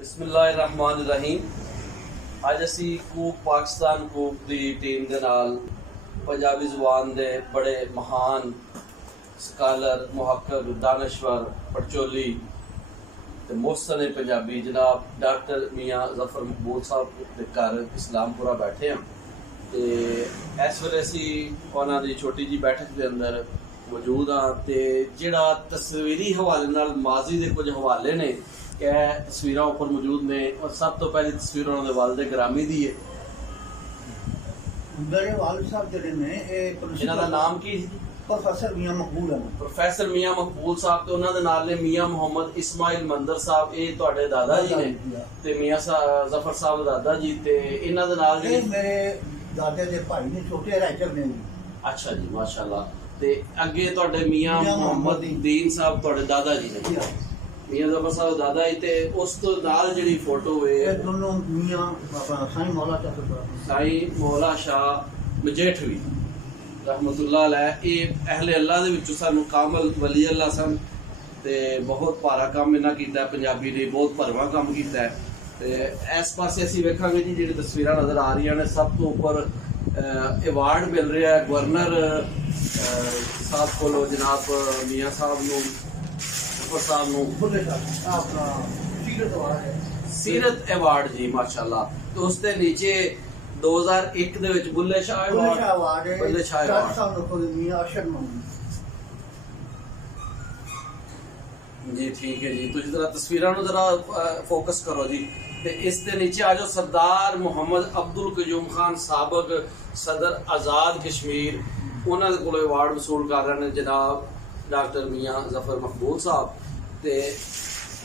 बिस्मिल्लाहिर्रहमानिर्रहीम। अज असी कूक पाकिस्तान कूक की टीम के नाल पंजाबी जुबान के बड़े महान स्कॉलर मुहक्किक दानश्वर पटचोली ते मोहसन पंजाबी जनाब डॉक्टर मियाँ जफर मकबूल साहब के घर इस्लामपुरा बैठे हैं। तो इस वेले असी उन्हों की छोटी जी बैठक के अंदर मौजूद हाँ। तो जिहड़ा तस्वीरी हवाले नाल माजी के कुछ हवाले ने तस्वीर उपर मौजूद ने और सब तो पहली तस्वीर उन्होंने वालदे ग्रामी दी है। मेरे वालिद साहब जिहड़े ने इन्हां दा नाम की प्रोफेसर मियाँ मकबूल है। प्रोफेसर मियाँ मकबूल साहब ते उन्हां दे नाल ने मियाँ मोहम्मद इस्माइल मंदर साहब, ये तुहाडे दादा जी ने ते मियाँ जफर साहब दादा जी ते इन्हां दे नाल मेरे दादे दे भाई ने छोटे राइटर ने। अच्छा जी माशाल्लाह। ते अगे तुहाडे मियाँ मोहम्मद दीन साहब तुहाडे दादा जी ने, मियाँ जफर साहब दादा जी ते उस तो नाल जिहड़ी फोटो है दोनों मियाँ साईं मौला शाह मजेठवी रहमतुल्लाह अलैह। ये अहले अल्लाह दे विचों सानू कामल वली अल्लाह सन ते बहुत भारा काम इन्हां कीता पंजाबी ने, बहुत भरवा काम कीता है। ते इस पासे असीं वेखांगे जी जिहड़ी तस्वीरां नजर आ रही ने, सब तो उपर अवार्ड मिल रहा है गवर्नर साहब कोलों जनाब मियाँ साहब नूं सीरत अवार्ड जी माशाल्लाह। तो उसके नीचे 2001 दे विच बुल्ले शाह अवार्ड जी। ठीक है जी, तुसीं जरा तस्वीरां नूं जरा फोकस करो जी। ते इस दे नीचे आ जाओ सरदार मोहम्मद अब्दुल कयूम खान साबक सदर आजाद कश्मीर, उन्हां दे कोलों अवार्ड वसूल कर रहे हैं जनाब डॉक्टर मियाँ जफर मकबूल साहब। ते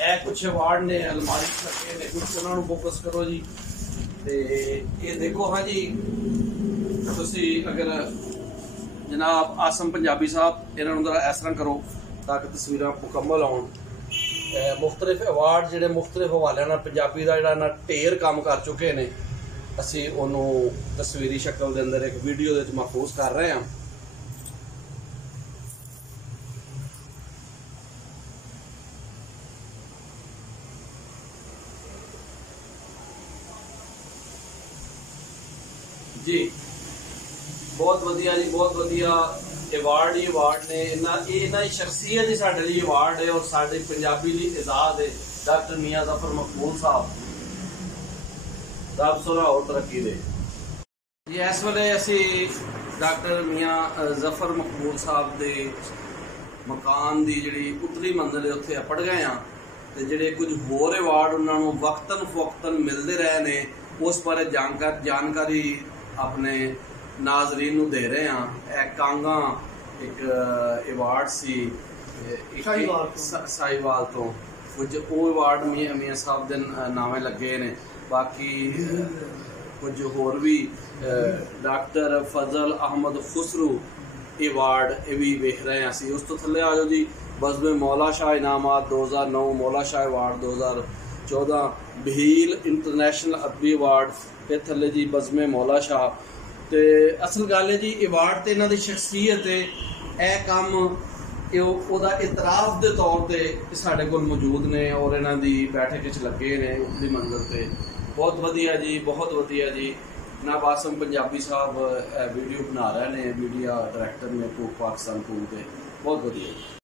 ए कुछ अवार्ड ने अलमारी रखे ने, कुछ उन्होंने फोकस करो जी। ते ये देखो हाँ जी, तुसी अगर जनाब आसम पंजाबी साहब इन्होंने जरा इस तरह करो ताकि तस्वीर मुकम्मल आउन। मुख्तलिफ अवार्ड जिहड़े मुख्तलिफ हवाले नाल पंजाबी का जिहड़ा ढेर काम कर चुके हैं, असी उन्होंने तस्वीरी शक्ल के अंदर एक वीडियो दे महफूज कर रहे हैं। जी बहुत वधिया जी, बहुत वधिया अवार्ड ही अवार्ड ने। इन्हां दी शख्सियत ही साडे लिए अवार्ड है और साडे पंजाबी ली इजाद है। डॉक्टर मियाँ जफर मकबूल साहब रब सोना और तरक्की दे जी। इस वेले असी डॉक्टर मियाँ जफर मकबूल साहब दे मकान की जिहड़ी उतली मंजिल है उत्थे अपड़ गए हाँ। ते जिहड़े कुछ होर अवार्ड उन्होंने वक्तन फवक्तन मिलते रहे ने, उस बारे जानकारी अपने नाजरीन नूं दे रहे हैं। एक कांगा एक अवार्ड सी साहिवाल तो कुछ वो अवार्ड मियाँ साहब के नामे लगे ने। बाकी कुछ होर भी डॉक्टर फजल अहमद खुसरू अवार्ड ये भी वेख रहे हैं असी। उस तो थले आ जाओ जी, बज़्म मौला शाह इनामात 2009, मौला शाह अवार्ड 2014, भील इंटरनेशनल अदबी अवार्ड, फिर थले जी बज़्म मौला शाह। तो असल गल है जी, अवार्ड तो इन्हों की शख्सियत है, यह काम ओदा इतराफ के तौर पर साढ़े कोल मौजूद ने और इन्हों की बैठक लगे ने उतली मंजिल पर। बहुत वधिया जी, बहुत वधिया जी। जनाब आसम पंजाबी साहब वीडियो बना रहे हैं, मीडिया डायरैक्टर ने कूक पाकिस्तान कूक के, बहुत वधिया।